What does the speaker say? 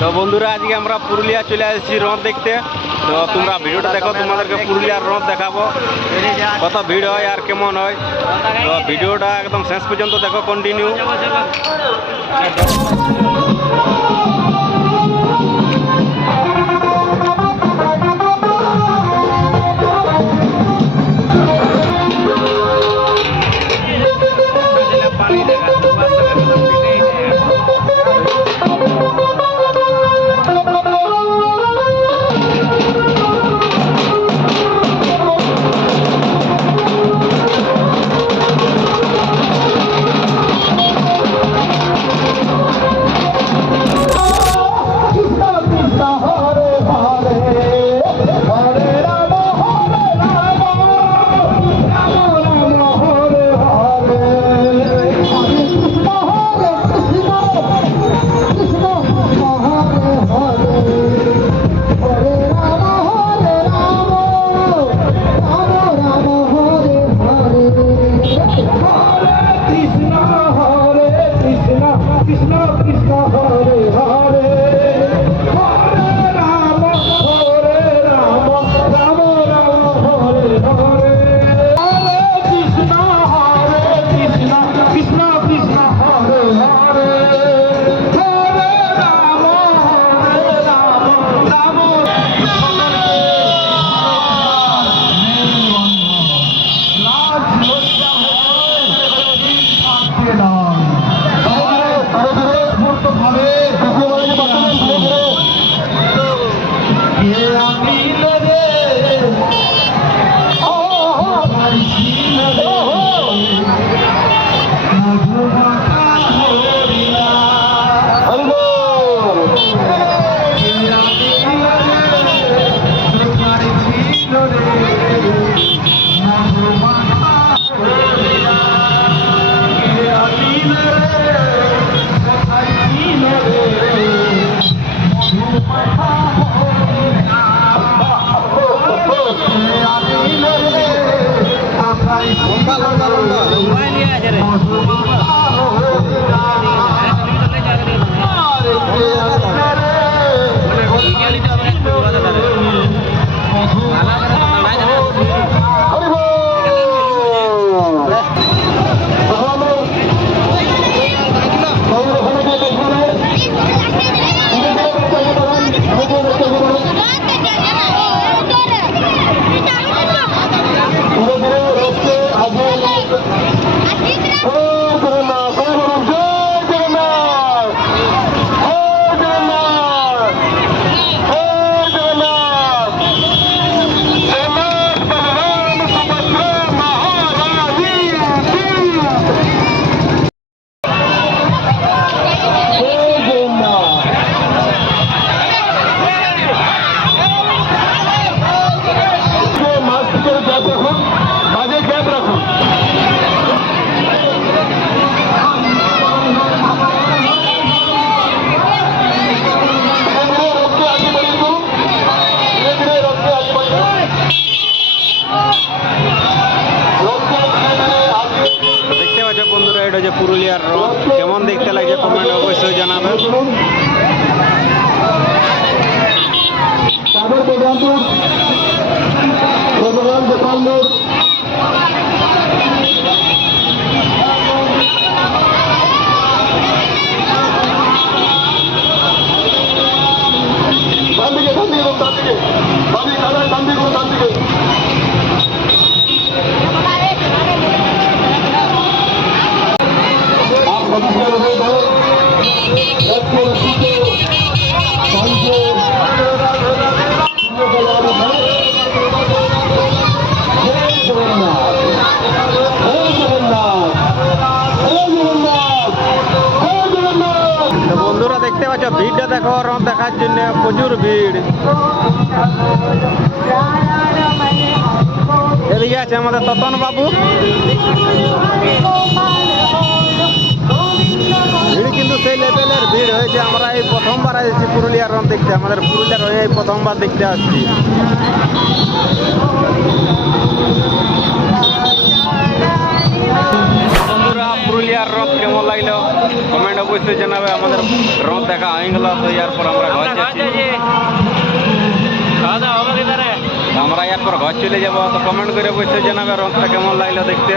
তো বন্ধুরা, আজকে আমরা পুরুলিয়া চলে আসছি রথ দেখতে। তো তোমরা ভিডিওটা দেখো, তোমাদেরকে পুরুলিয়ার রথ দেখাবো। কত ভিড় হয় আর কেমন হয়। তো ভিডিওটা একদম শেষ পর্যন্ত দেখো কন্টিনিউ দেখতে লাগছে কমেন্ট অবশ্যই জানাবেন। তাদের বেদান্তর ভগবান গোপালদের ডান দিকে ডান দিকে ডান দিকে ডান দিকে দাদা ডান দিকে দেখার জন্য প্রচুর ভিড় এদিকে আছে আমাদের ততন বাবু ভিড় কিন্তু সেই লেভেলের ভিড় হয়েছে আমরা এই প্রথমবার এসেছি পুরুলিয়ার রথ দেখতে আমাদের পুরুলিয়ার হয়ে এই প্রথমবার দেখতে আসছি পুরুলিয়ার রথ কেমন লাগল কমেন্ট অবশ্যই জানাবে আমাদের রথ দেখা হয়ে গেল তো এরপর আমরা ঘর যাচ্ছি আমরা এরপর ঘর চলে যাব কমেন্ট করে অবশ্যই জানাবে রংটা কেমন লাগল দেখতে